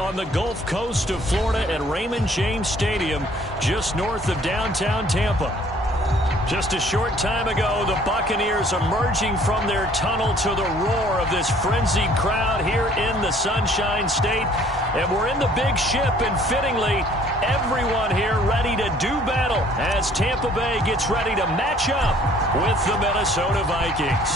on the Gulf Coast of Florida at Raymond James Stadium, just north of downtown Tampa. Just a short time ago, the Buccaneers emerging from their tunnel to the roar of this frenzied crowd here in the Sunshine State. And we're in the big ship, and fittingly, everyone here ready to do battle as Tampa Bay gets ready to match up with the Minnesota Vikings.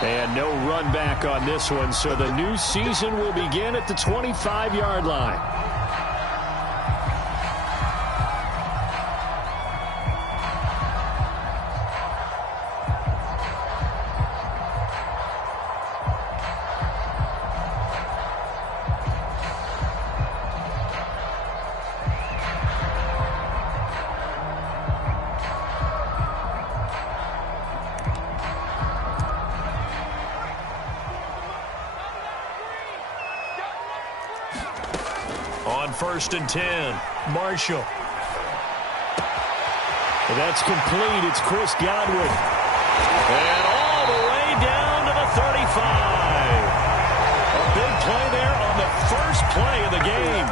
And no run back on this one, so the new season will begin at the 25-yard line. On 1st and 10, Marshall. That's complete. It's Chris Godwin. And all the way down to the 35. A big play there on the first play of the game.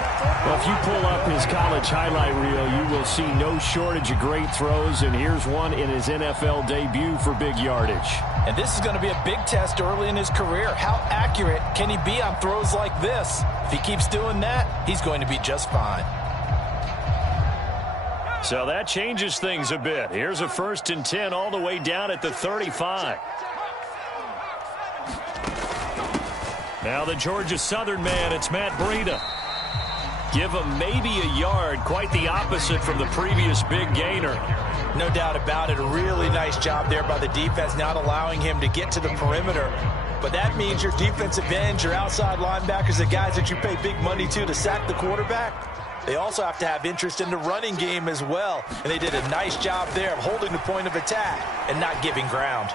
Well, if you pull up his college highlight reel, you will see no shortage of great throws, and here's one in his NFL debut for big yardage. And this is going to be a big test early in his career. How accurate can he be on throws like this? If he keeps doing that, he's going to be just fine. So that changes things a bit. Here's a 1st and 10 all the way down at the 35. Now the Georgia Southern man, it's Matt Breida. Give him maybe a yard, quite the opposite from the previous big gainer. No doubt about it. A really nice job there by the defense, not allowing him to get to the perimeter. But that means your defensive ends, your outside linebackers, the guys that you pay big money to sack the quarterback, they also have to have interest in the running game as well. And they did a nice job there of holding the point of attack and not giving ground.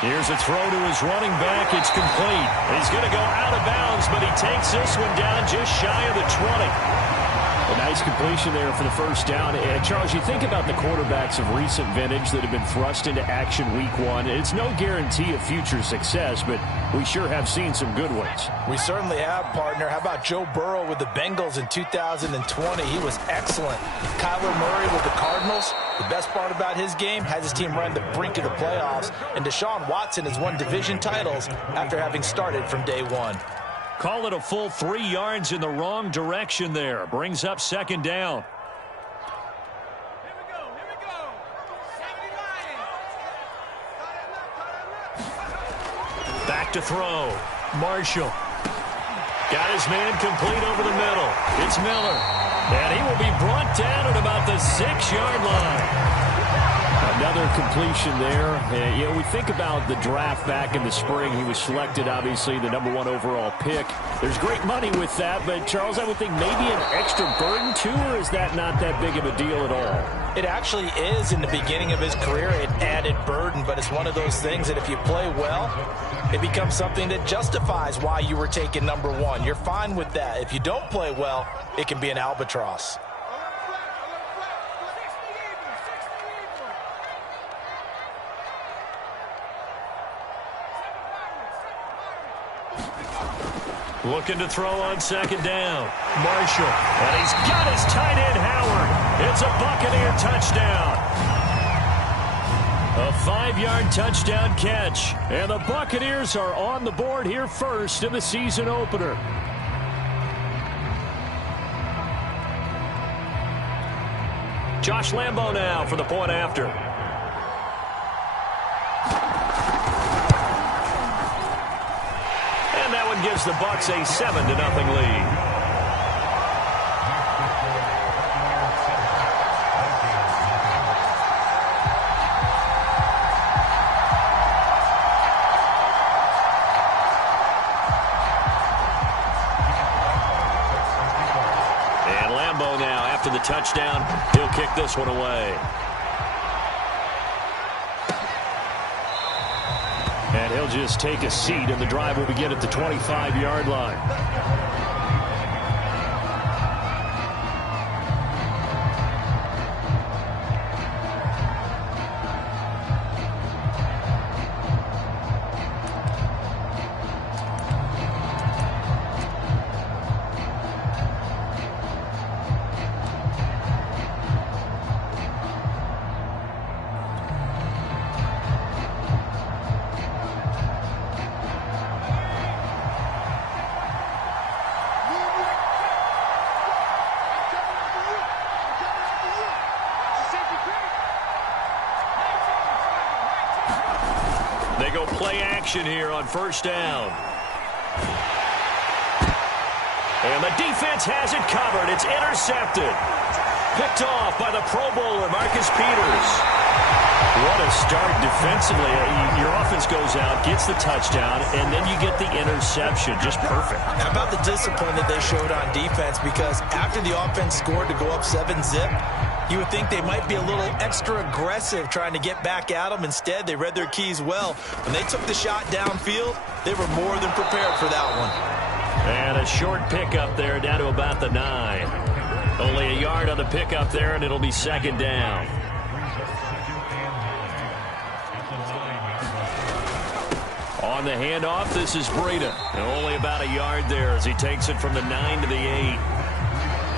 Here's a throw to his running back. It's complete. He's going to go out of bounds, but he takes this one down just shy of the 20. A nice completion there for the first down. And Charles, you think about the quarterbacks of recent vintage that have been thrust into action week one. It's no guarantee of future success, but we sure have seen some good ones. We certainly have, partner. How about Joe Burrow with the Bengals in 2020? He was excellent. Kyler Murray with the Cardinals. The best part about his game, has his team run the brink of the playoffs. And Deshaun Watson has won division titles after having started from day one. Call it a full 3 yards in the wrong direction there. Brings up 2nd down. Back to throw. Marshall. Got his man complete over the middle. It's Miller. And he will be brought down at about the 6-yard line. Another completion there. You know, we think about the draft back in the spring. He was selected, obviously, the #1 overall pick. There's great money with that, but, Charles, I would think maybe an extra burden, too, or is that not that big of a deal at all? It actually is in the beginning of his career, an added burden, but it's one of those things that if you play well, it becomes something that justifies why you were taken #1. You're fine with that. If you don't play well, it can be an albatross. Looking to throw on 2nd down. Marshall. And he's got his tight end, Howard. It's a Buccaneer touchdown. A 5-yard touchdown catch. And the Buccaneers are on the board here first in the season opener. Josh Lambo now for the point after. Gives the Bucs a 7-0 lead. And Lambo now, after the touchdown, he'll kick this one away. And he'll just take a seat, and the drive will begin at the 25-yard line. action here on first down. And the defense has it covered. It's intercepted. Picked off by the Pro Bowler, Marcus Peters. What a start defensively. Your offense goes out, gets the touchdown, and then you get the interception. Just perfect. How about the discipline that they showed on defense? Because after the offense scored to go up 7-zip, you would think they might be a little extra aggressive trying to get back at them. Instead, they read their keys well. When they took the shot downfield, they were more than prepared for that one. And a short pickup there down to about the 9. Only a yard on the pickup there, and it'll be second down. On the handoff, this is Breida. Only about a yard there as he takes it from the 9 to the 8.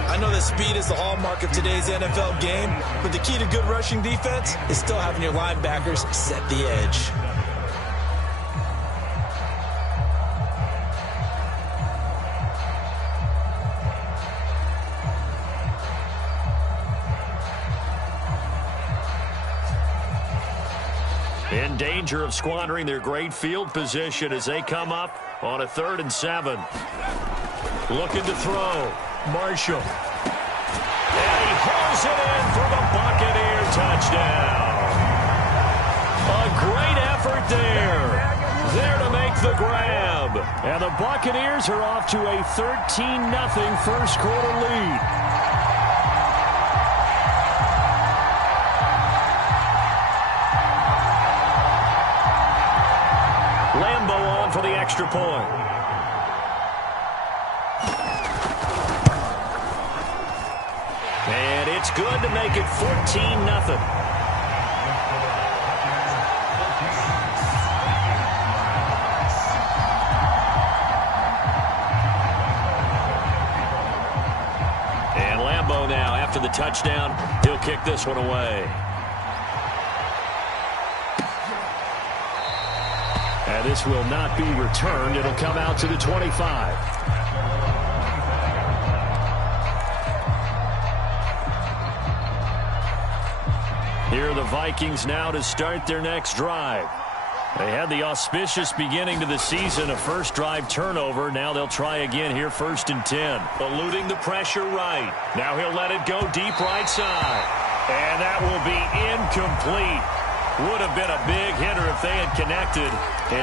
I know that speed is the hallmark of today's NFL game, but the key to good rushing defense is still having your linebackers set the edge. In danger of squandering their great field position as they come up on a 3rd and 7. Looking to throw. Marshall. And he hauls it in for the Buccaneer touchdown. A great effort there. There to make the grab. And the Buccaneers are off to a 13-0 first quarter lead. Lambeau on for the extra point. And it's good to make it 14-0. And Lambeau now, after the touchdown, he'll kick this one away. And this will not be returned. It'll come out to the 25. Here are the Vikings now to start their next drive. They had the auspicious beginning to the season, a first drive turnover. Now they'll try again here, 1st and 10. Eluding the pressure right. Now he'll let it go deep right side. And that will be incomplete. Would have been a big hitter if they had connected.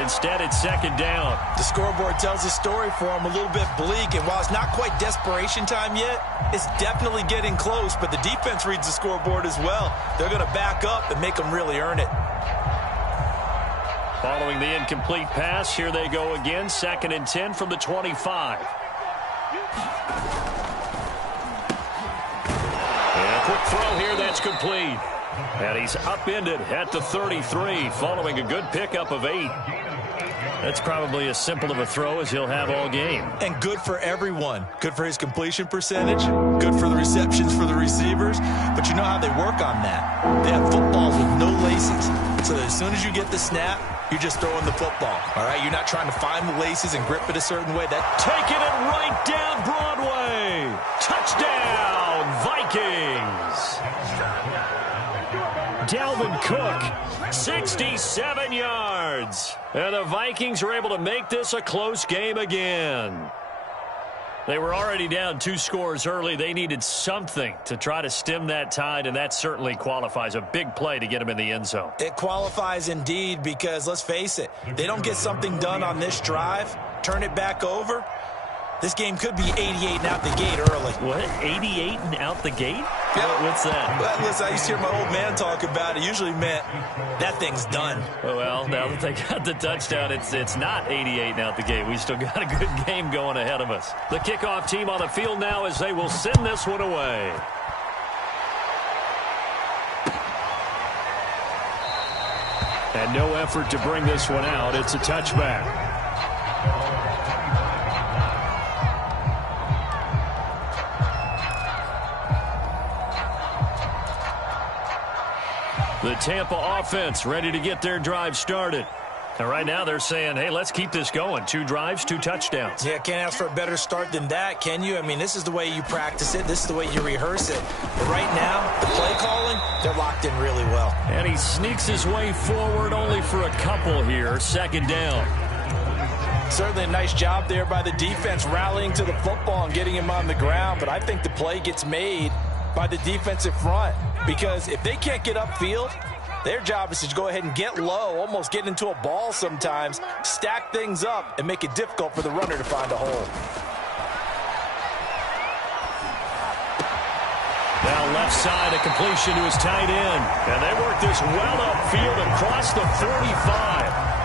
Instead, it's second down. The scoreboard tells a story for them, a little bit bleak. And while it's not quite desperation time yet, it's definitely getting close. But the defense reads the scoreboard as well. They're going to back up and make them really earn it. Following the incomplete pass, here they go again. 2nd and 10 from the 25. And a quick throw here, that's complete. And he's upended at the 33 following a good pickup of 8. That's probably as simple of a throw as he'll have all game. And good for everyone. Good for his completion percentage. Good for the receptions for the receivers. But you know how they work on that. They have footballs with no laces. So that as soon as you get the snap, you're just throwing the football. All right? You're not trying to find the laces and grip it a certain way. Taking it right down Broadway. Touchdown, Vikings. Dalvin Cook, 67 yards. And the Vikings are able to make this a close game again. They were already down 2 scores early. They needed something to try to stem that tide, and that certainly qualifies. A big play to get them in the end zone. It qualifies indeed because, let's face it, they don't get something done on this drive, turn it back over, this game could be 88 and out the gate early. What? 88 and out the gate? Yeah. What's that? Well, listen, I used to hear my old man talk about it. Usually meant that thing's done. Well, now that they got the touchdown, it's not 88 and out the gate. We still got a good game going ahead of us. The kickoff team on the field now as they will send this one away. And no effort to bring this one out. It's a touchback. The Tampa offense ready to get their drive started. And right now they're saying, hey, let's keep this going. 2 drives, 2 touchdowns. Yeah, can't ask for a better start than that, can you? I mean, this is the way you practice it. This is the way you rehearse it. But right now, the play calling, they're locked in really well. And he sneaks his way forward only for a couple here. 2nd down. Certainly a nice job there by the defense rallying to the football and getting him on the ground. But I think the play gets made by the defensive front. Because if they can't get upfield, their job is to go ahead and get low, almost get into a ball sometimes, stack things up, and make it difficult for the runner to find a hole. Now left side, a completion to his tight end. And they work this well upfield across the 45.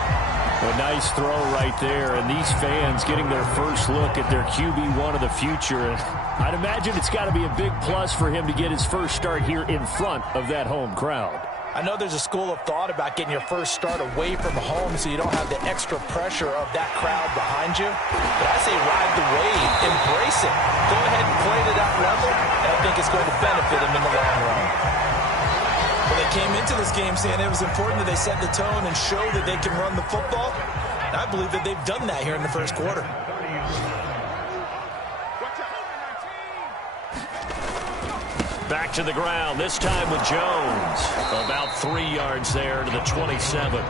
A nice throw right there, and these fans getting their first look at their QB1 of the future. And I'd imagine it's got to be a big plus for him to get his first start here in front of that home crowd. I know there's a school of thought about getting your first start away from home so you don't have the extra pressure of that crowd behind you. But I say ride the wave, embrace it. Go ahead and play to that level, and I think it's going to benefit him in the long run. Well, they came into this game saying it was important that they set the tone and show that they can run the football. And I believe that they've done that here in the first quarter. Back to the ground, this time with Jones. About 3 yards there to the 27.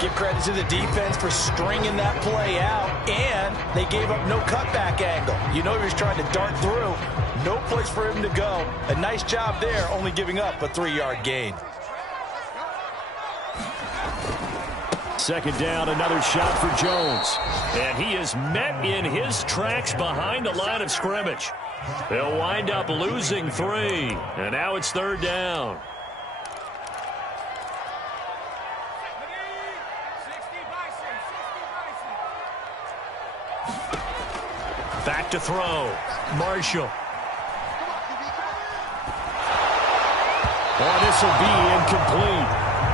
Give credit to the defense for stringing that play out, and they gave up no cutback angle. You know he was trying to dart through. No place for him to go. A nice job there, only giving up a 3-yard gain. 2nd down, another shot for Jones. And he is met in his tracks behind the line of scrimmage. They'll wind up losing 3. And now it's 3rd down. Back to throw. Marshall. Oh, this will be incomplete.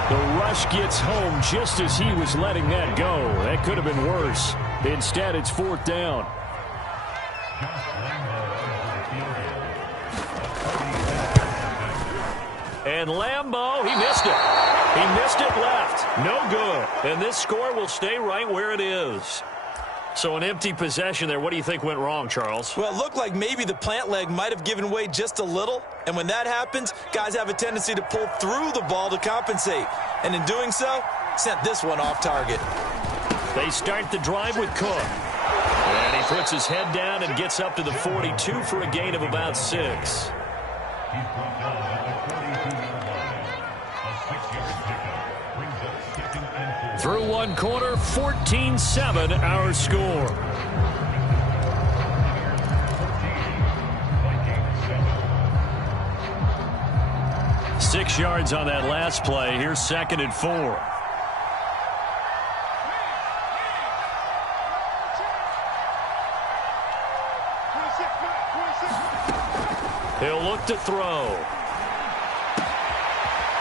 The rush gets home just as he was letting that go. That could have been worse. Instead, it's 4th down. And Lambeau, he missed it. He missed it left. No good. And this score will stay right where it is. So an empty possession there. What do you think went wrong, Charles? Well, it looked like maybe the plant leg might have given way just a little. And when that happens, guys have a tendency to pull through the ball to compensate. And in doing so, sent this one off target. They start the drive with Cook. And he puts his head down and gets up to the 42 for a gain of about 6. Through one quarter, 14-7 our score. Six yards on that last play. Here's 2nd and 4. He'll look to throw.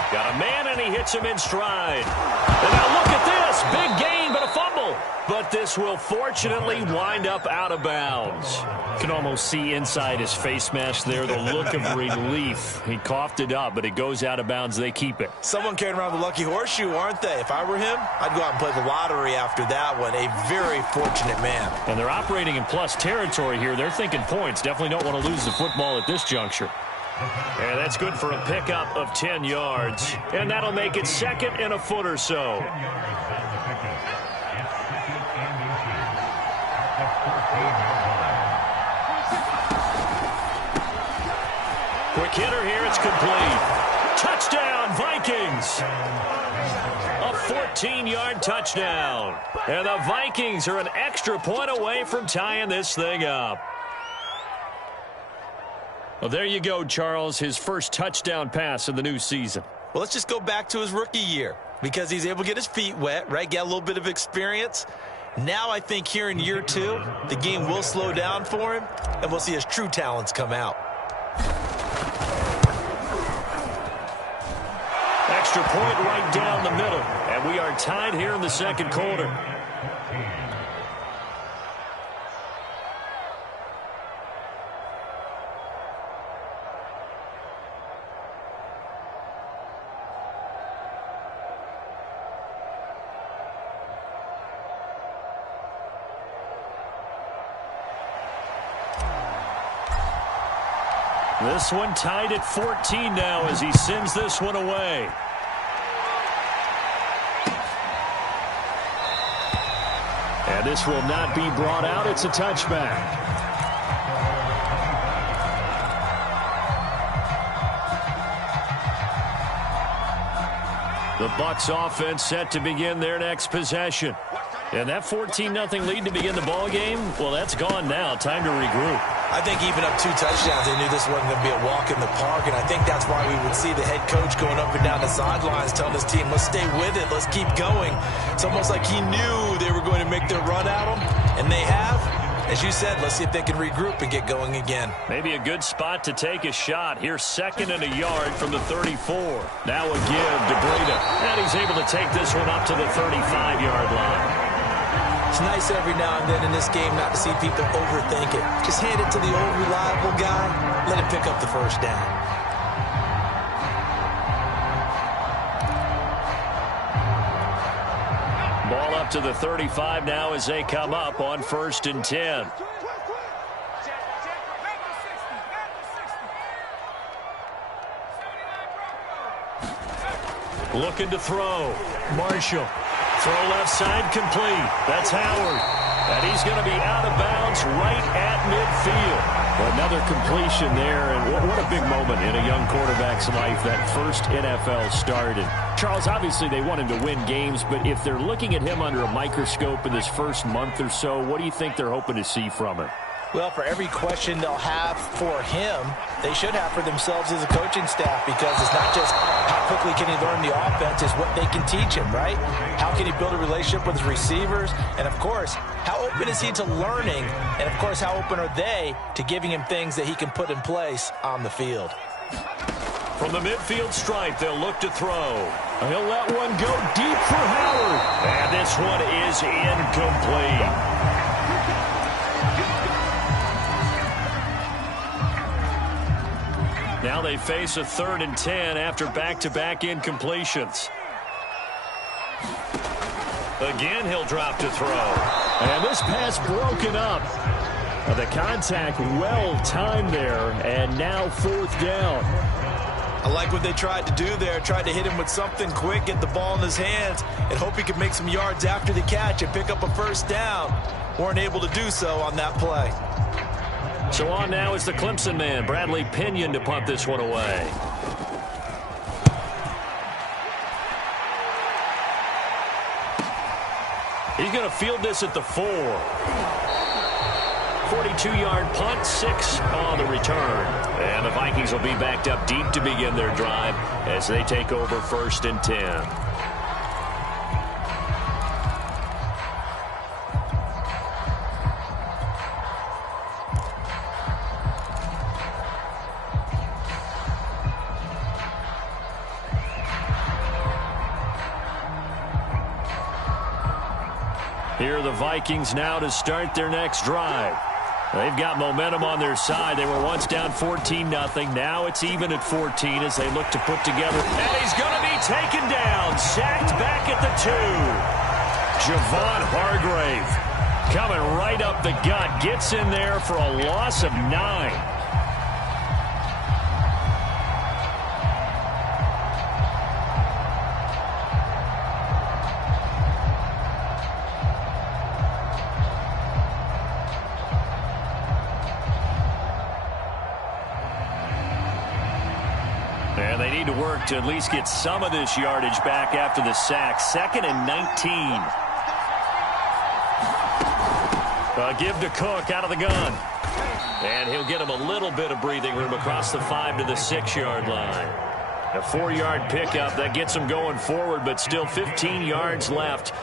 Got a man, and he hits him in stride. And now look at this. Big gain, but a fumble. But this will fortunately wind up out of bounds. You can almost see inside his face mask there the look of relief. He coughed it up, but it goes out of bounds. They keep it. Someone carrying around the lucky horseshoe, aren't they? If I were him, I'd go out and play the lottery after that one. A very fortunate man. And they're operating in plus territory here. They're thinking points. Definitely don't want to lose the football at this juncture. And that's good for a pickup of 10 yards. And that'll make it 2nd and a foot or so. Quick hitter here. It's complete. Touchdown, Vikings. A 14-yard touchdown. And the Vikings are an extra point away from tying this thing up. Well, there you go, Charles. His first touchdown pass of the new season. Well, let's just go back to his rookie year because he's able to get his feet wet, right? Get a little bit of experience. Now I think here in year 2, the game will slow down for him, and we'll see his true talents come out. Extra point right down the middle, and we are tied here in the 2nd quarter. This one tied at 14 now as he sends this one away. And this will not be brought out. It's a touchback. The Bucs offense set to begin their next possession. And that 14-0 lead to begin the ball game, well, that's gone now. Time to regroup. I think even up 2 touchdowns, they knew this wasn't going to be a walk in the park, and I think that's why we would see the head coach going up and down the sidelines telling his team, let's stay with it, let's keep going. It's almost like he knew they were going to make their run at him, and they have. As you said, let's see if they can regroup and get going again. Maybe a good spot to take a shot. Here's 2nd and a yard from the 34. Now a give to Breida, and he's able to take this one up to the 35-yard line. It's nice every now and then in this game not to see people overthink it. Just hand it to the old reliable guy. Let him pick up the first down. Ball up to the 35 now as they come up on 1st and 10. Looking to throw. Marshall. Throw left side complete. That's Howard. And he's going to be out of bounds right at midfield. Another completion there, and what a big moment in a young quarterback's life, that first NFL start. And Charles, obviously they want him to win games, but if they're looking at him under a microscope in this first month or so, what do you think they're hoping to see from him? Well, for every question they'll have for him, they should have for themselves as a coaching staff, because it's not just how quickly can he learn the offense, it's what they can teach him, right? How can he build a relationship with his receivers? And, of course, how open is he to learning? And, of course, how open are they to giving him things that he can put in place on the field? From the midfield stripe, they'll look to throw. He'll let one go deep for Howard. And this one is incomplete. Now they face a 3rd and 10 after back-to-back incompletions. Again, he'll drop to throw. And this pass broken up. The contact well timed there, and now 4th down. I like what they tried to do there. Tried to hit him with something quick, get the ball in his hands, and hope he could make some yards after the catch and pick up a first down. Weren't able to do so on that play. So on now is the Clemson man, Bradley Pinion, to punt this one away. He's going to field this at the 4. 42-yard punt, 6 on the return. And the Vikings will be backed up deep to begin their drive as they take over 1st and 10. Here are the Vikings now to start their next drive. They've got momentum on their side. They were once down 14-0. Now it's even at 14 as they look to put together. And he's going to be taken down. Sacked back at the 2. Javon Hargrave coming right up the gut. Gets in there for a loss of 9. And they need to work to at least get some of this yardage back after the sack. 2nd and 19. Give to Cook out of the gun. And he'll get him a little bit of breathing room across the 5 to the 6-yard line. A 4-yard pickup that gets him going forward, but still 15 yards left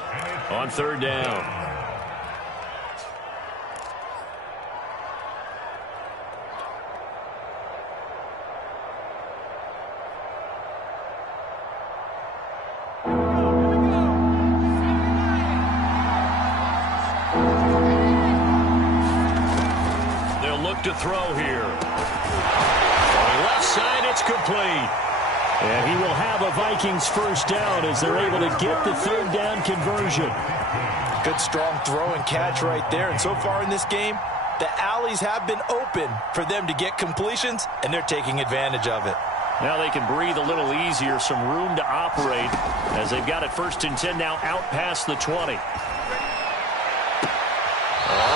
on 3rd down. To throw here. On the left side, it's complete. And he will have a Vikings first down as they're able to get the 3rd down conversion. Good strong throw and catch right there. And so far in this game, The alleys have been open for them to get completions, and they're taking advantage of it. Now they can breathe a little easier, some room to operate as they've got it 1st and 10 now out past the 20.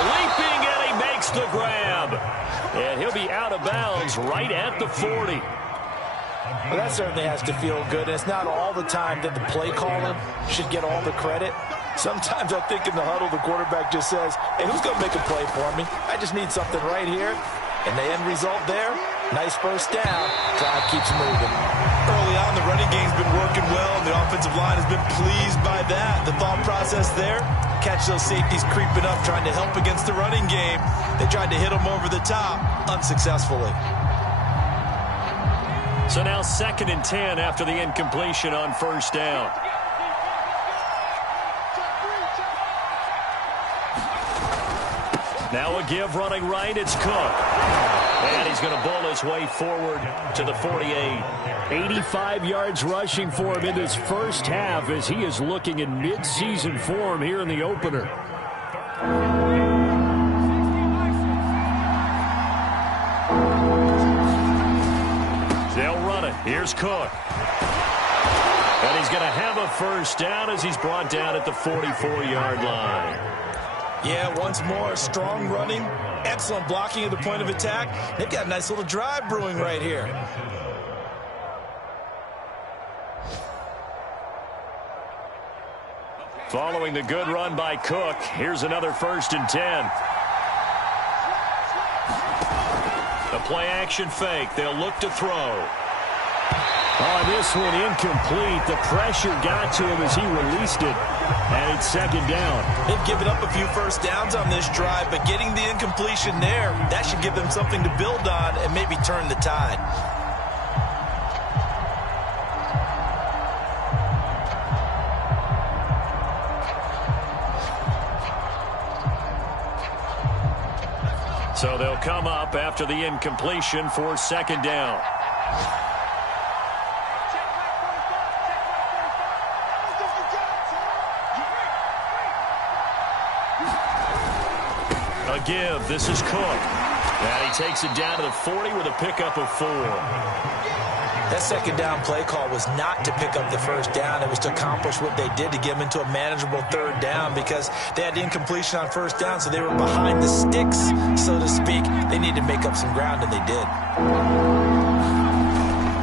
Leaping, and he makes the grab. And he'll be out of bounds right at the 40. Well, that certainly has to feel good. And it's not all the time that the play caller should get all the credit. Sometimes I think in the huddle, the quarterback just says, hey, who's going to make a play for me? I just need something right here. And the end result there, nice first down. Drive keeps moving. Early on, the running game's been working well, and the offensive line has been pleased by that. The thought process there, catch those safeties creeping up, trying to help against the running game. They tried to hit them over the top, unsuccessfully. So now 2nd and 10 after the incompletion on 1st down. Now a give running right, it's Cook. And he's going to bull his way forward to the 48. 85 yards rushing for him in this first half as he is looking in mid-season form here in the opener. They'll run it. Here's Cook. And he's going to have a first down as he's brought down at the 44-yard line. Yeah, once more, strong running, excellent blocking at the point of attack. They've got a nice little drive brewing right here. Following the good run by Cook, here's another 1st and 10. The play-action fake. They'll look to throw. Oh, this one incomplete. The pressure got to him as he released it. And it's 2nd down. They've given up a few first downs on this drive, but getting the incompletion there, that should give them something to build on and maybe turn the tide. So they'll come up after the incompletion for 2nd down. A give. This is Cook. And he takes it down to the 40 with a pickup of 4. That 2nd down play call was not to pick up the first down. It was to accomplish what they did to get them into a manageable 3rd down because they had incompletion on 1st down, so they were behind the sticks, so to speak. They needed to make up some ground, and they did.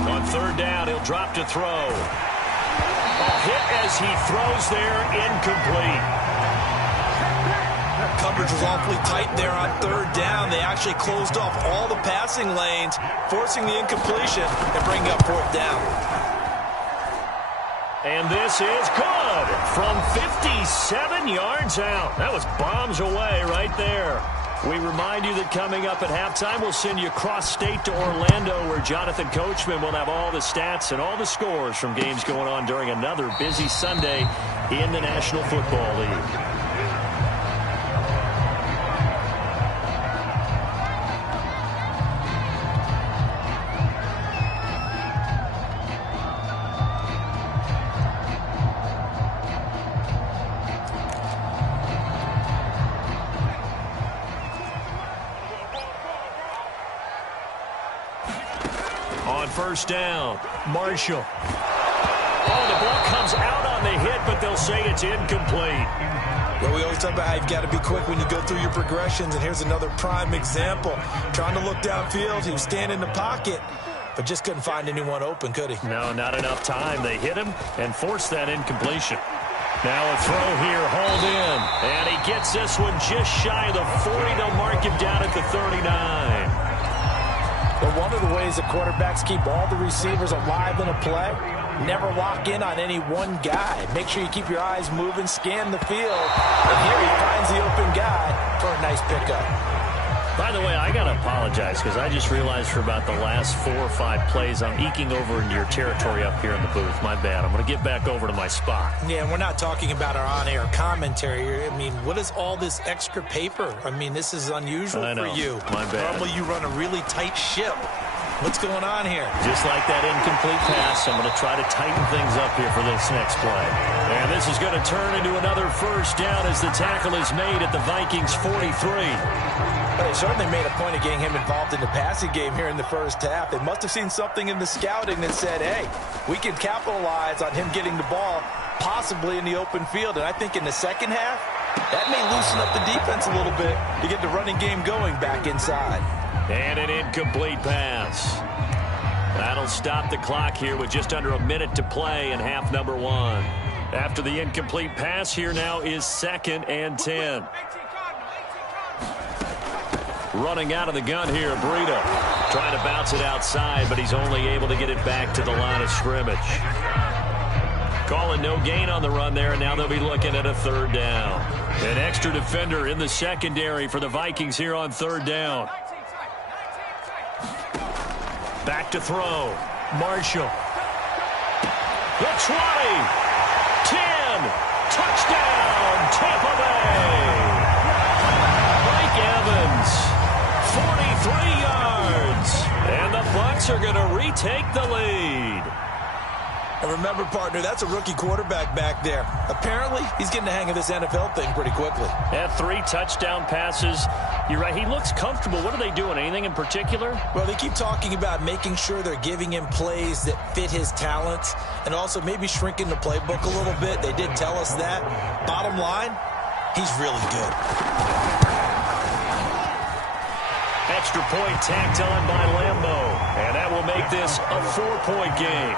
On 3rd down, he'll drop to throw. A hit as he throws there, incomplete. Coverage was awfully tight there on 3rd down. They actually closed off all the passing lanes, forcing the incompletion and bringing up 4th down. And this is good from 57 yards out. That was bombs away right there. We remind you that coming up at halftime, we'll send you cross-state to Orlando, where Jonathan Coachman will have all the stats and all the scores from games going on during another busy Sunday in the National Football League. On 1st down, Marshall. Oh, the ball comes out on the hit, but they'll say it's incomplete. Well, we always talk about how you've got to be quick when you go through your progressions, and here's another prime example. Trying to look downfield, he was standing in the pocket, but just couldn't find anyone open, could he? No, not enough time. They hit him and forced that incompletion. Now a throw here, hauled in, and he gets this one just shy of the 40. They'll mark him down at the 39. But one of the ways the quarterbacks keep all the receivers alive in a play, never lock in on any one guy. Make sure you keep your eyes moving, scan the field, and here he finds the open guy for a nice pickup. By the way, I got to apologize because I just realized for about the last 4 or 5 plays, I'm eking over into your territory up here in the booth. My bad. I'm going to get back over to my spot. Yeah, and we're not talking about our on-air commentary. I mean, what is all this extra paper? I mean, this is unusual for you. My bad. Normally you run a really tight ship. What's going on here? Just like that incomplete pass, I'm going to try to tighten things up here for this next play. And this is going to turn into another first down as the tackle is made at the Vikings 43. But they certainly made a point of getting him involved in the passing game here in the first half. They must have seen something in the scouting that said, hey, we can capitalize on him getting the ball possibly in the open field. And I think in the second half, that may loosen up the defense a little bit to get the running game going back inside. And an incomplete pass. That'll stop the clock here with just under a minute to play in half number one. After the incomplete pass, here now is 2nd and 10. Running out of the gun here, Breida. Trying to bounce it outside, but he's only able to get it back to the line of scrimmage. Calling no gain on the run there, and now they'll be looking at a 3rd down. An extra defender in the secondary for the Vikings here on 3rd down. Back to throw. Marshall. The 20. 10. Touchdown, Tampa Bay. Mike Evans. 43 yards. And the Bucs are going to retake the lead. And remember, partner, that's a rookie quarterback back there. Apparently, he's getting the hang of this NFL thing pretty quickly. Had 3 touchdown passes. You're right, he looks comfortable. What are they doing? Anything in particular? Well, they keep talking about making sure they're giving him plays that fit his talents and also maybe shrinking the playbook a little bit. They did tell us that. Bottom line, he's really good. Extra point tacked on by Lambo. And that will make this a 4-point game.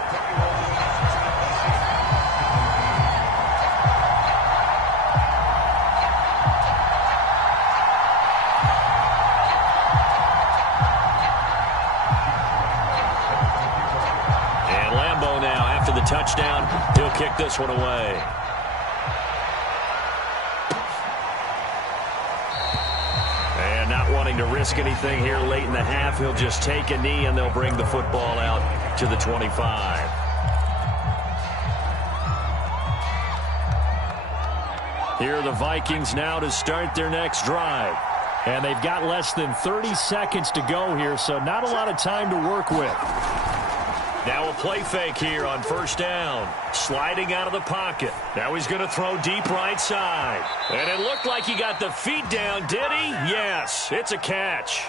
Touchdown. He'll kick this one away. And not wanting to risk anything here late in the half, he'll just take a knee and they'll bring the football out to the 25. Here are the Vikings now to start their next drive. And they've got less than 30 seconds to go here, so not a lot of time to work with. Now a play fake here on 1st down. Sliding out of the pocket. Now he's going to throw deep right side. And it looked like he got the feet down, did he? Yes, it's a catch.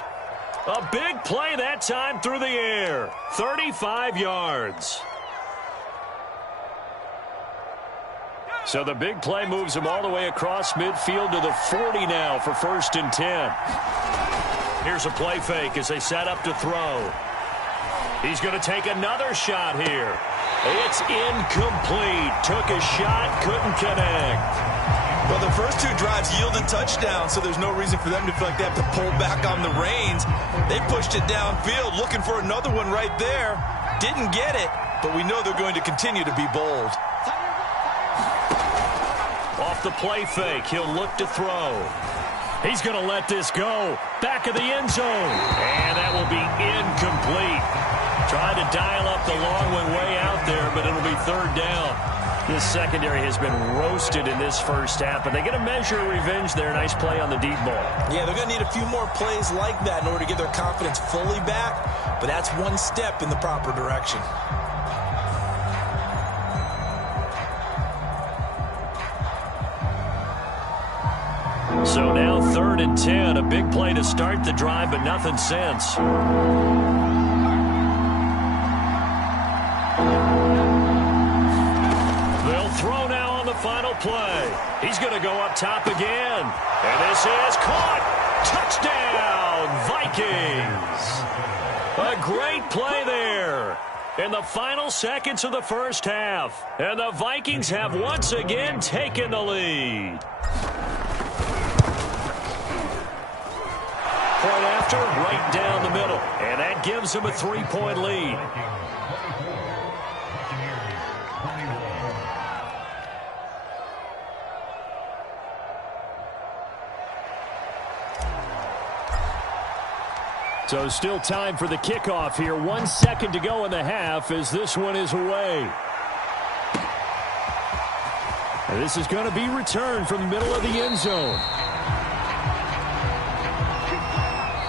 A big play that time through the air. 35 yards. So the big play moves him all the way across midfield to the 40 now for 1st and 10. Here's a play fake as they set up to throw. He's going to take another shot here. It's incomplete. Took a shot, couldn't connect. Well, the first 2 drives yielded touchdowns, so there's no reason for them to feel like they have to pull back on the reins. They pushed it downfield, looking for another one right there. Didn't get it, but we know they're going to continue to be bold. Off the play fake, he'll look to throw. He's going to let this go. Back of the end zone. And that will be incomplete. Trying to dial up the long one way out there, but it'll be 3rd down. This secondary has been roasted in this first half, but they get a measure of revenge there. Nice play on the deep ball. Yeah, they're going to need a few more plays like that in order to get their confidence fully back, but that's one step in the proper direction. So now 3rd and 10, a big play to start the drive, but nothing since. They'll throw now on the final play. He's going to go up top again. And this is caught. Touchdown, Vikings. A great play there in the final seconds of the first half. And the Vikings have once again taken the lead. Point after, right down the middle. And that gives them a 3-point lead. So still time for the kickoff here. 1 second to go in the half as this one is away. And this is going to be returned from the middle of the end zone.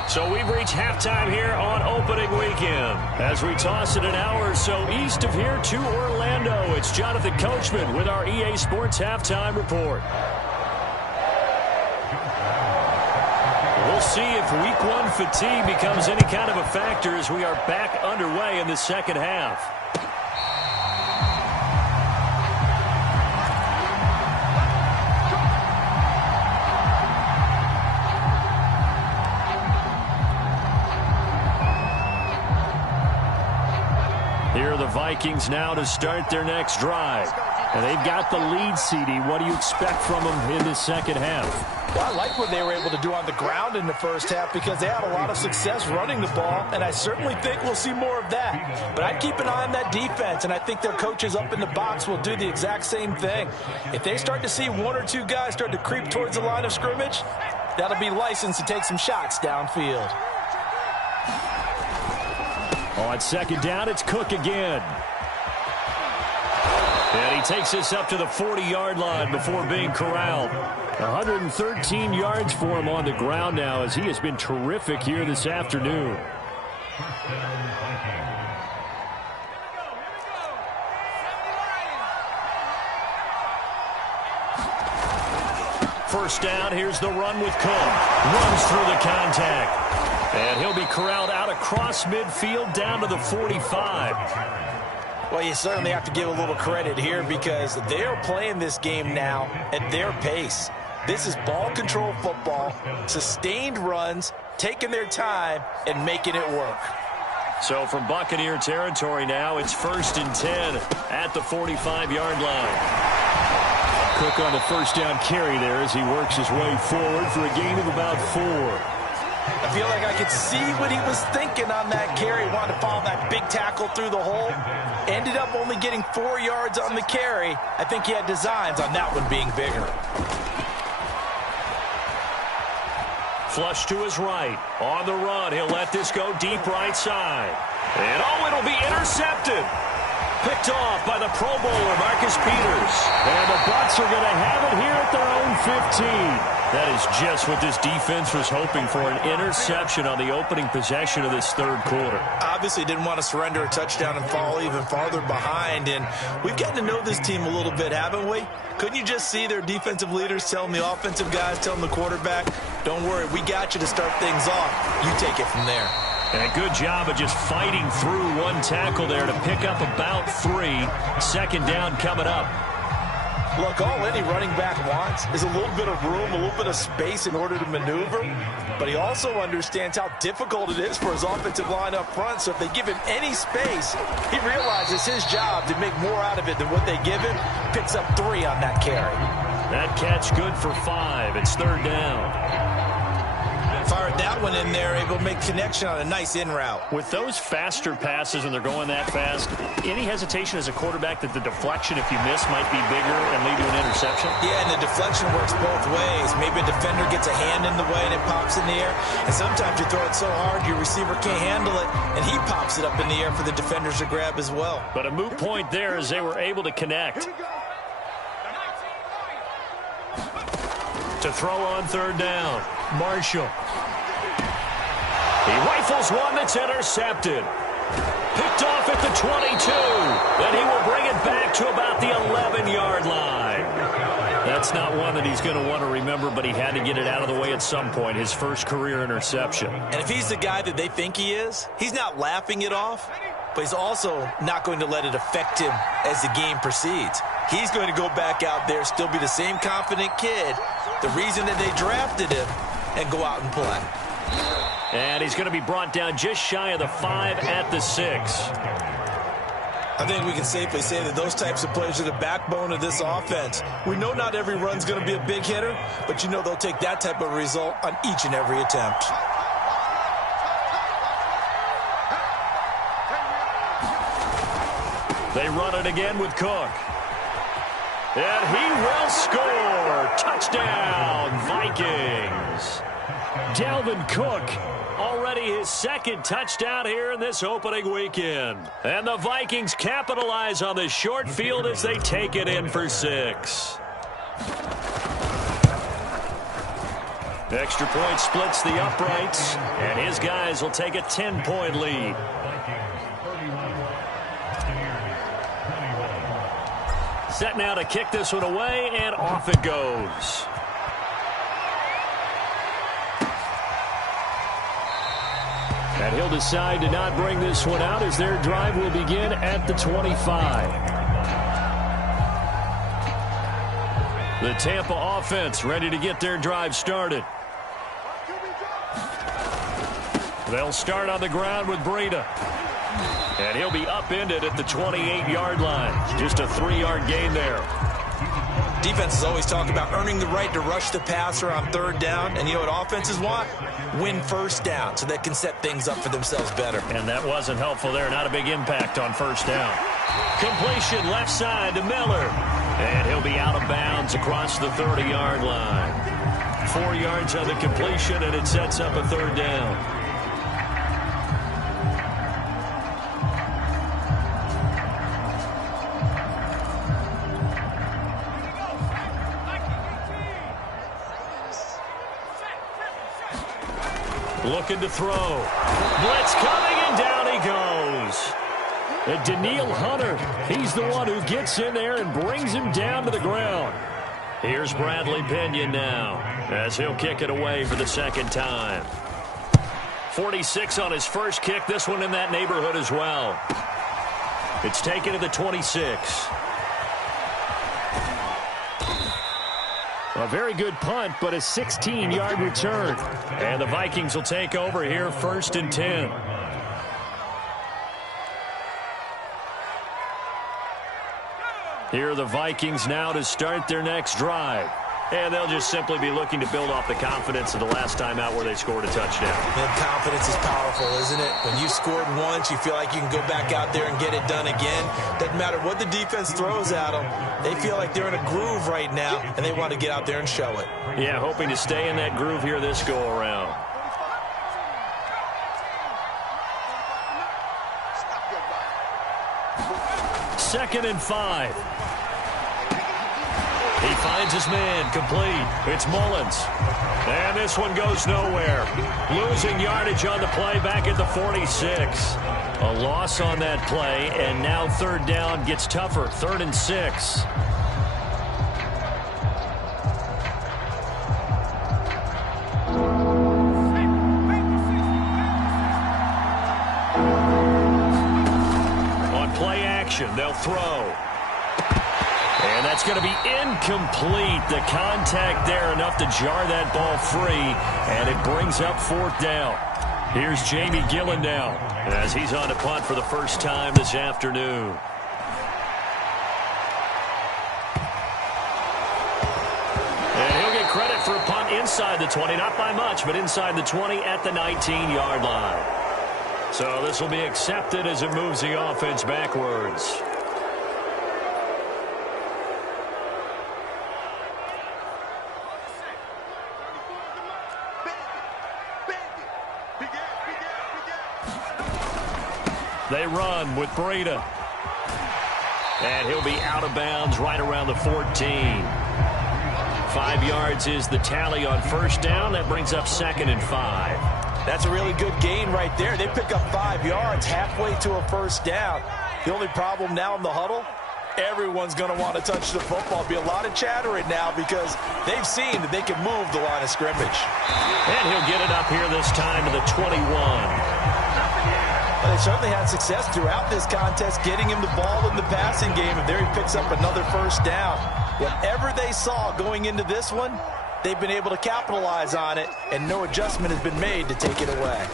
So we've reached halftime here on opening weekend. As we toss it an hour or so east of here to Orlando, it's Jonathan Coachman with our EA Sports Halftime Report. We'll see if Week 1 fatigue becomes any kind of a factor as we are back underway in the second half. Here are the Vikings now to start their next drive. And they've got the lead, CD. What do you expect from them in the second half? Well, I like what they were able to do on the ground in the first half because they had a lot of success running the ball, and I certainly think we'll see more of that. But I'd keep an eye on that defense, and I think their coaches up in the box will do the exact same thing. If they start to see one or two guys start to creep towards the line of scrimmage, that'll be licensed to take some shots downfield. On second down, it's Cook again. And he takes this up to the 40-yard line before being corralled. 113 yards for him on the ground now as he has been terrific here this afternoon. First down, here's the run with Cook. Runs through the contact. And he'll be corralled out across midfield down to the 45. Well, you certainly have to give a little credit here because they're playing this game now at their pace. This is ball control football, sustained runs, taking their time, and making it work. So from Buccaneer territory now, it's 1st and 10 at the 45-yard line. Cook on the first down carry there as he works his way forward for a gain of about 4. I feel like I could see what he was thinking on that carry. Wanted to follow that big tackle through the hole. Ended up only getting 4 yards on the carry. I think he had designs on that one being bigger. Flush to his right. On the run, he'll let this go deep right side. And it'll be intercepted. Picked off by the Pro Bowler, Marcus Peters. And the Bucs are going to have it here at their own 15. That is just what this defense was hoping for, an interception on the opening possession of this third quarter. Obviously didn't want to surrender a touchdown and fall even farther behind. And we've gotten to know this team a little bit, haven't we? Couldn't you just see their defensive leaders telling the offensive guys, telling the quarterback, don't worry, we got you to start things off. You take it from there. And a good job of just fighting through one tackle there to pick up about 3. Second down coming up. Look, all any running back wants is a little bit of room, a little bit of space in order to maneuver. But he also understands how difficult it is for his offensive line up front. So if they give him any space, he realizes his job to make more out of it than what they give him. Picks up 3 on that carry. That catch good for 5. It's third down. Fired that one in there, able to make connection on a nice in route. With those faster passes and they're going that fast, any hesitation as a quarterback that the deflection, if you miss, might be bigger and lead to an interception? Yeah, and the deflection works both ways. Maybe a defender gets a hand in the way and it pops in the air. And sometimes you throw it so hard your receiver can't handle it, and he pops it up in the air for the defenders to grab as well. But a moot point there as they were able to connect. To throw on third down, Marshall. He rifles one that's intercepted. Picked off at the 22. Then he will bring it back to about the 11-yard line. That's not one that he's going to want to remember, but he had to get it out of the way at some point, his first career interception. And if he's the guy that they think he is, he's not laughing it off, but he's also not going to let it affect him as the game proceeds. He's going to go back out there, still be the same confident kid, the reason that they drafted him, and go out and play. And he's going to be brought down just shy of the 5 at the 6. I think we can safely say that those types of plays are the backbone of this offense. We know not every run's going to be a big hitter, but you know they'll take that type of result on each and every attempt. They run it again with Cook. And he will score. Touchdown, Vikings. Dalvin Cook, already his second touchdown here in this opening weekend. And the Vikings capitalize on the short field as they take it in for 6. Extra point splits the uprights, and his guys will take a 10-point lead. Set now to kick this one away, and off it goes. And he'll decide to not bring this one out as their drive will begin at the 25. The Tampa offense ready to get their drive started. They'll start on the ground with Breida. And he'll be upended at the 28-yard line. Just a 3-yard gain there. Defenses always talk about earning the right to rush the passer on third down. And you know what offenses want? Win first down so they can set things up for themselves better. And that wasn't helpful there. Not a big impact on first down. Completion left side to Miller. And he'll be out of bounds across the 30-yard line. 4 yards on the completion, and it sets up a third down. Looking to throw. Blitz coming, and down he goes. Danielle Hunter, he's the one who gets in there and brings him down to the ground. Here's Bradley Pinion now as he'll kick it away for the second time. 46 on his first kick, this one in that neighborhood as well. It's taken to the 26. A very good punt, but a 16-yard return. And the Vikings will take over here, 1st and 10. Here are the Vikings now to start their next drive. And they'll just simply be looking to build off the confidence of the last time out where they scored a touchdown. And confidence is powerful, isn't it? When you scored once, you feel like you can go back out there and get it done again. Doesn't matter what the defense throws at them. They feel like they're in a groove right now, and they want to get out there and show it. Yeah, hoping to stay in that groove here this go-around. Second and 5. He finds his man, complete. It's Mullins. And this one goes nowhere. Losing yardage on the play back at the 46. A loss on that play, and now third down gets tougher. 3rd and 6. On play action, they'll throw. And that's going to be incomplete. The contact there enough to jar that ball free, and it brings up 4th down. Here's Jamie Gillen now as he's on a punt for the first time this afternoon. And he'll get credit for a punt inside the 20, not by much, but inside the 20 at the 19-yard line. So this will be accepted as it moves the offense backwards. They run with Breida. And he'll be out of bounds right around the 14. 5 yards is the tally on first down. That brings up 2nd and 5. That's a really good gain right there. They pick up 5 yards halfway to a first down. The only problem now in the huddle, everyone's going to want to touch the football. Be a lot of chattering now because they've seen that they can move the line of scrimmage. And he'll get it up here this time to the 21. Well, they certainly had success throughout this contest, getting him the ball in the passing game, and there he picks up another first down. Whatever they saw going into this one, they've been able to capitalize on it, and no adjustment has been made to take it away.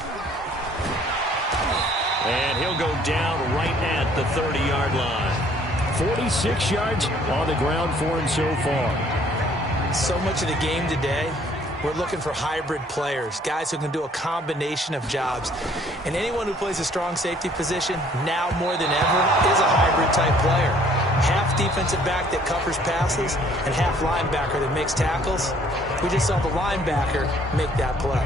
And he'll go down right at the 30-yard line. 46 yards on the ground for him so far. So much of the game today, we're looking for hybrid players, guys who can do a combination of jobs. And anyone who plays a strong safety position, now more than ever, is a hybrid-type player. Half defensive back that covers passes and half linebacker that makes tackles. We just saw the linebacker make that play.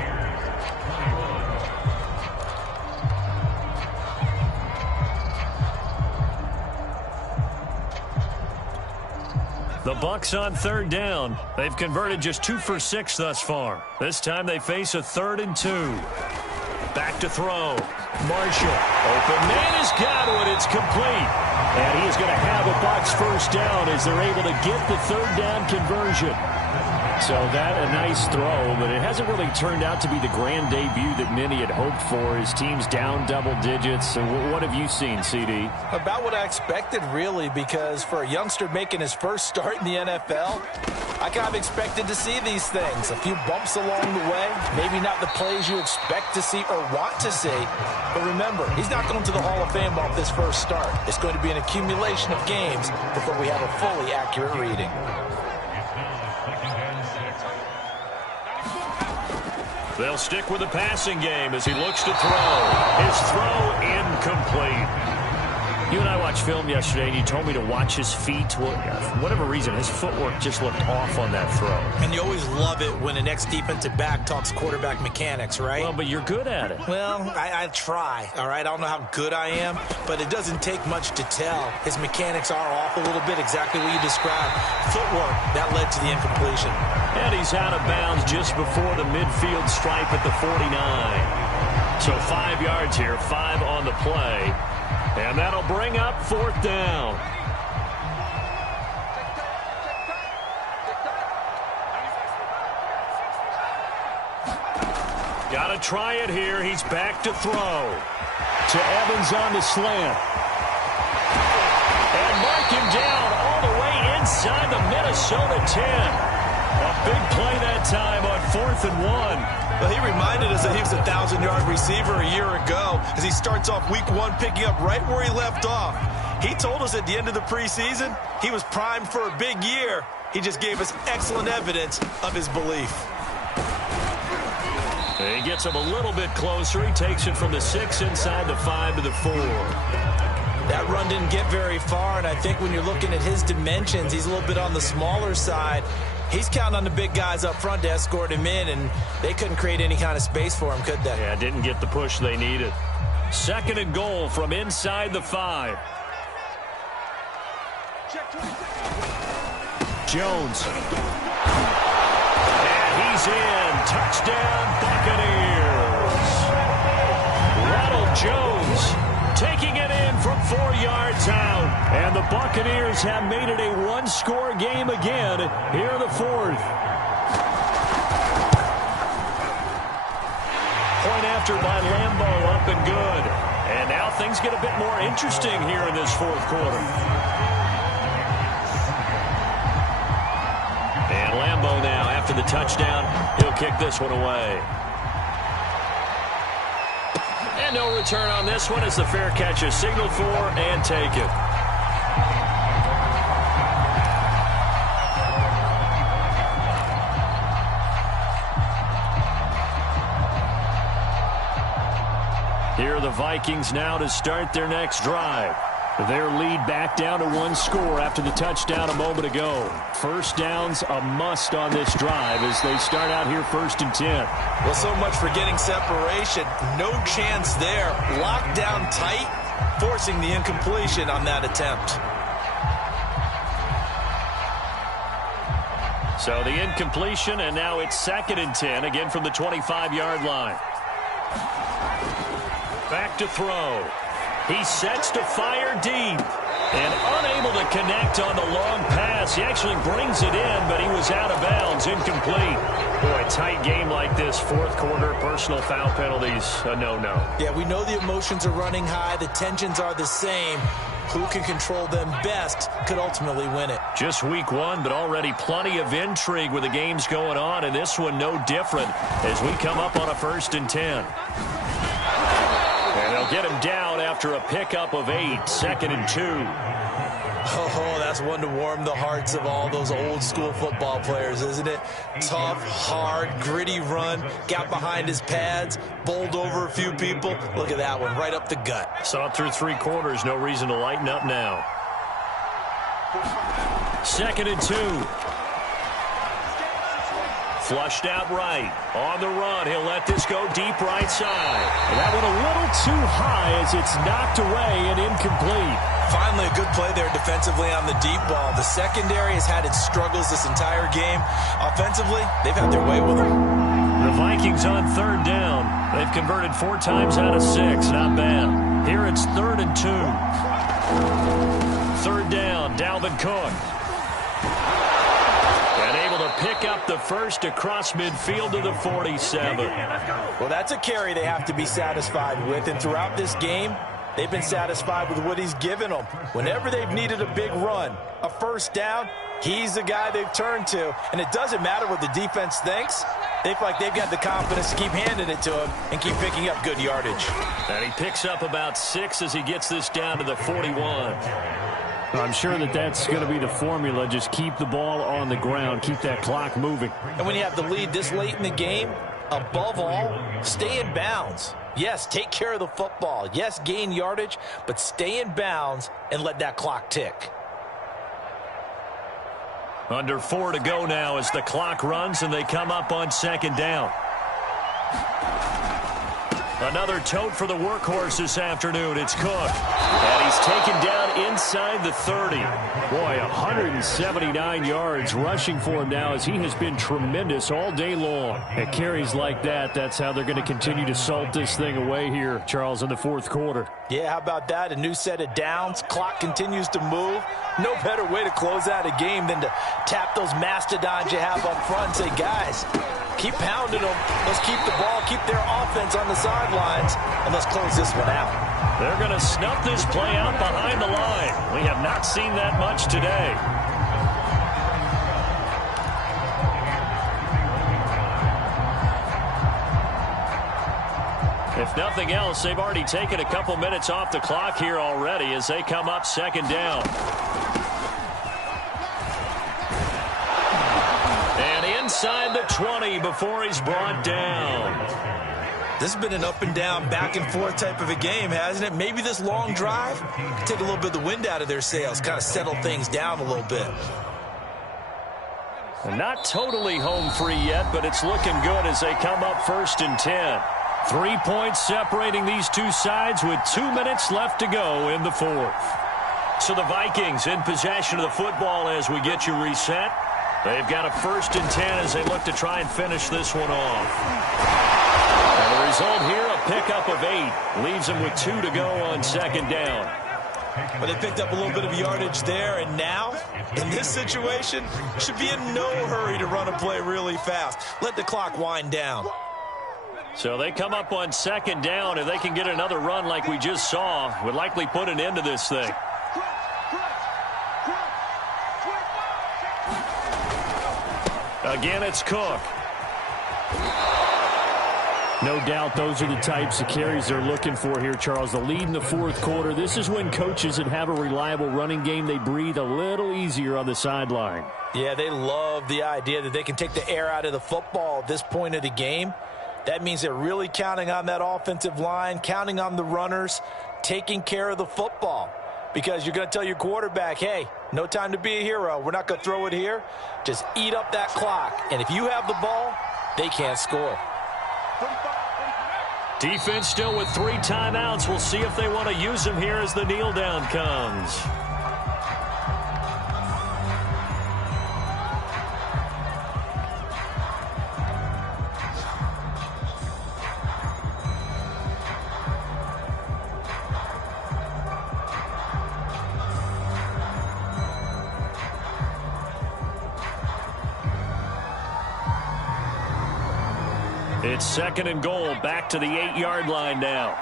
The Bucs on third down. They've converted just 2 for 6 thus far. This time they face a 3rd and 2. Back to throw. Marshall. Open man has got it. It's complete. And he is going to have a Bucs first down as they're able to get the 3rd down conversion. So that a nice throw, but it hasn't really turned out to be the grand debut that many had hoped for. His team's down double digits. So what have you seen, CD? About what I expected, really, because for a youngster making his first start in the NFL, I kind of expected to see these things. A few bumps along the way, maybe not the plays you expect to see or want to see. But remember, he's not going to the Hall of Fame off this first start. It's going to be an accumulation of games before we have a fully accurate reading. They'll stick with the passing game as he looks to throw. His throw incomplete. You and I watched film yesterday, and you told me to watch his feet. Well, for whatever reason, his footwork just looked off on that throw. And you always love it when an ex-defensive back talks quarterback mechanics, right? Well, but you're good at it. Well, I try, all right? I don't know how good I am, but it doesn't take much to tell. His mechanics are off a little bit, exactly what you described. Footwork, that led to the incompletion. And he's out of bounds just before the midfield stripe at the 49. So 5 yards here, 5 on the play. And that'll bring up 4th down. Got to try it here. He's back to throw. To Evans on the slant. And mark him down all the way inside the Minnesota 10. A big play that time on 4th and 1. Well, he reminded us that he was a 1,000-yard receiver a year ago as he starts off week 1 picking up right where he left off. He told us at the end of the preseason he was primed for a big year. He just gave us excellent evidence of his belief. He gets him a little bit closer. He takes it from the 6 inside the 5 to the 4. That run didn't get very far, and I think when you're looking at his dimensions, he's a little bit on the smaller side. He's counting on the big guys up front to escort him in, and they couldn't create any kind of space for him, could they? Yeah, didn't get the push they needed. 2nd and goal from inside the 5. Jones. And he's in. Touchdown, Buccaneers. Ronald Jones taking it in from 4 yards out. And the Buccaneers have made it a one-score game again here in the 4th. Point after by Lambeau, up and good. And now things get a bit more interesting here in this 4th quarter. And Lambeau now, after the touchdown, he'll kick this one away. And no return on this one as the fair catch is signaled for and taken. Here are the Vikings now to start their next drive. Their lead back down to 1 score after the touchdown a moment ago. First down's a must on this drive as they start out here 1st and 10. Well, so much for getting separation. No chance there. Locked down tight, forcing the incompletion on that attempt. So the incompletion, and now it's 2nd and 10, again from the 25-yard line. Back to throw. He sets to fire deep. And unable to connect on the long pass. He actually brings it in, but he was out of bounds, incomplete. Boy, a tight game like this, 4th quarter, personal foul penalties, a no-no. Yeah, we know the emotions are running high. The tensions are the same. Who can control them best could ultimately win it. Just week 1, but already plenty of intrigue with the games going on, and this one no different as we come up on a 1st and 10. And they'll get him down after a pickup of 8, 2nd and 2. Oh, that's one to warm the hearts of all those old school football players, isn't it? Tough, hard, gritty run, got behind his pads, bowled over a few people. Look at that one, right up the gut. Saw it through 3 quarters, no reason to lighten up now. 2nd and 2. Flushed out right. On the run, he'll let this go deep right side. And that one a little too high as it's knocked away and incomplete. Finally a good play there defensively on the deep ball. The secondary has had its struggles this entire game. Offensively, they've had their way with them. The Vikings on third down. They've converted 4 times out of 6. Not bad. Here it's 3rd and 2. Third down, Dalvin Cook. And able to pick up the first across midfield to the 47. Well, that's a carry they have to be satisfied with. And throughout this game, they've been satisfied with what he's given them. Whenever they've needed a big run, a first down, he's the guy they've turned to. And it doesn't matter what the defense thinks. They feel like they've got the confidence to keep handing it to him and keep picking up good yardage. And he picks up about 6 as he gets this down to the 41. I'm sure that's going to be the formula. Just keep the ball on the ground. Keep that clock moving. And when you have the lead this late in the game, above all, stay in bounds. Yes, take care of the football. Yes, gain yardage, but stay in bounds and let that clock tick. Under 4 to go now as the clock runs and they come up on second down. Another tote for the workhorse this afternoon. It's Cook. And he's taken down inside the 30. Boy, 179 yards rushing for him now as he has been tremendous all day long. At carries like that, that's how they're going to continue to salt this thing away here, Charles, in the fourth quarter. Yeah, how about that? A new set of downs. Clock continues to move. No better way to close out a game than to tap those mastodons you have up front and say, guys, keep pounding them. Let's keep the ball, keep their offense on the sidelines, and let's close this one out. They're going to snuff this play out behind the line. We have not seen that much today. If nothing else, they've already taken a couple minutes off the clock here already as they come up second down. And inside the 20 before he's brought down. This has been an up and down, back and forth type of a game, hasn't it? Maybe this long drive can take a little bit of the wind out of their sails, kind of settle things down a little bit. And not totally home free yet, but it's looking good as they come up 1st and 10. 3 points separating these two sides with 2 minutes left to go in the fourth. So the Vikings in possession of the football as we get you reset. They've got a 1st and 10 as they look to try and finish this one off. And the result here, a pickup of 8. Leaves them with 2 to go on second down. But they picked up a little bit of yardage there, and now, in this situation, should be in no hurry to run a play really fast. Let the clock wind down. So they come up on second down. If they can get another run like we just saw, would likely put an end to this thing. Again, it's Cook. No doubt those are the types of carries they're looking for here, Charles. The lead in the fourth quarter. This is when coaches that have a reliable running game, they breathe a little easier on the sideline. Yeah, they love the idea that they can take the air out of the football at this point of the game. That means they're really counting on that offensive line, counting on the runners, taking care of the football. Because you're going to tell your quarterback, hey, no time to be a hero. We're not going to throw it here. Just eat up that clock. And if you have the ball, they can't score. Defense still with 3 timeouts. We'll see if they want to use them here as the kneel down comes. It's 2nd and goal, back to the 8-yard line now.